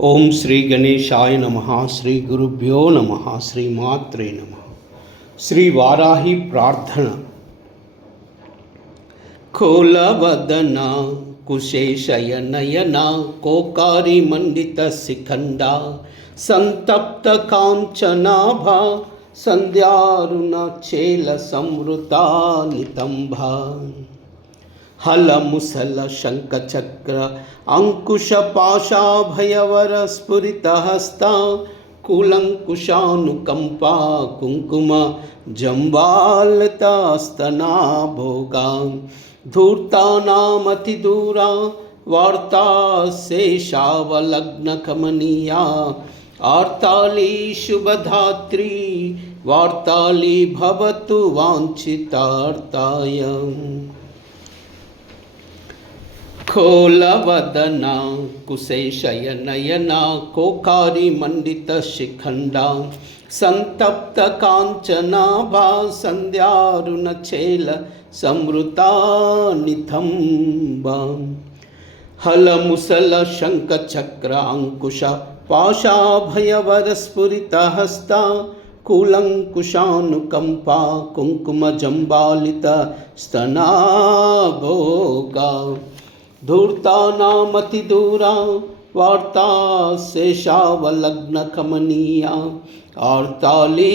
ओम श्री गणेशाय नमः। श्री गुरुभ्यो नमः। श्री मात्रे नमः। श्री वाराही प्रार्थना। खोलवदना कुशेशयनयना कोकारी मंडित शिखंडा संतप्त कांचनाभा संध्यारुण चेल समृता नितंभा हल मुसल शंख चक्र अंकुश पाशाभयवर स्फुरित हस्ता कुलंकुशानुकंपा कुंकुम जंबालतास्तना भोगा धूर्तानामति दूरा वार्ता शेषावलग्न कमनीया आर्ताली शुभधात्री वार्ताली भवतु वांछितार्ताय खोलवदना कुशेशयनयना कोकारी मंडित शिखंडा संतप्त कांचनाभा संध्यारुण चेल समृता नितंबा हल मुसल शंख चक्र अंकुश पाशाभयवर स्फुरित हस्ता कुलंकुशानुकंपा कुंकुम जंबालित स्तना भोगा धूर्तानामति दूरा वार्ता शेषावलग्न कमनीया आर्ताली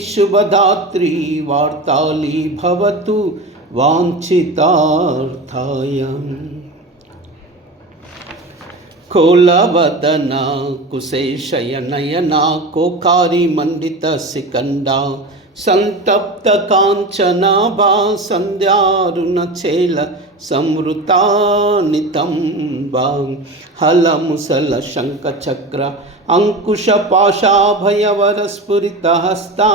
शुभदात्री वार्ताली भवतु वांछितार्थाय खोलवदना कुशेशयनयना कोकारी मंडित शिखंडा संतप्त कांचनाभा संध्यारुण चेल समृता नितंबा हल मुसल शंख चक्र अंकुश पाशाभयवर स्फुरित हस्ता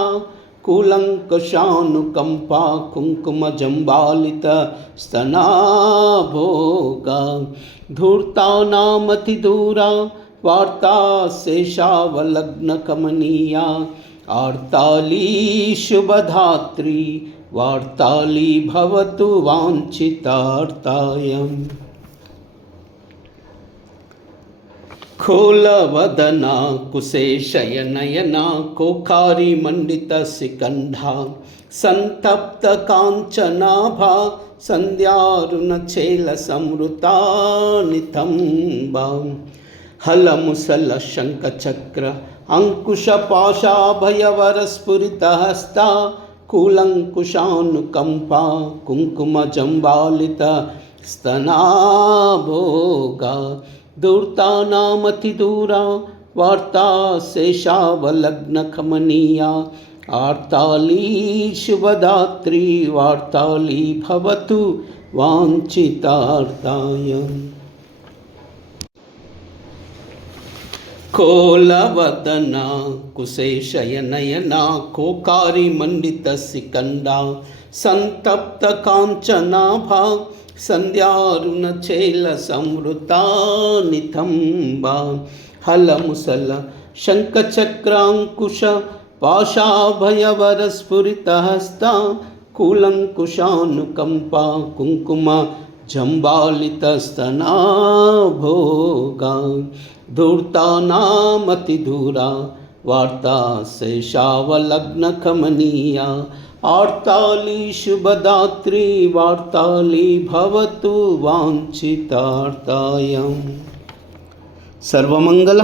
कुलंकुशानुकंपा कुंकुम जंबालित स्तना भोगा धूर्तानामति दूरा वार्ता शेषावलग्न कमनीया आर्ताली शुभधात्री वार्ताली भवतु वांछितार्ताय खोलवदना कुशेशयनयना कोकारी मंडित शिखंडा संतप्त कांचनाभा संध्यारुण चेल समृता नितंबा हल मुसल शंख चक्र अंकुश पाशाभयवर स्फुरित हस्ता कुलंकुशानुकंपा कुंकुम जंबालित स्तना भोगा धूर्तानामति दूरा वार्ता शेषावलग्न कमनीया आर्ताली शुभदात्री वार्ताली भवतु वांछितार्ताय खोलवदना कुशेशयनयना कोकारी मंडित शिखंडा संतप्त कांचनाभा संध्यारुण चेल समृता नितंबा हल मुसल शंख चक्रांकुश पाशाभयवर स्फुरित हस्ता कुलंकुशानुकंपा कुंकुम जंबालित स्तना भोगा धूर्तानामति दूरा वार्ता शेषावलग्न कमनीया आर्ताली शुभदात्री वार्ताली भवतु वांछितार्ताय सर्वमंगल।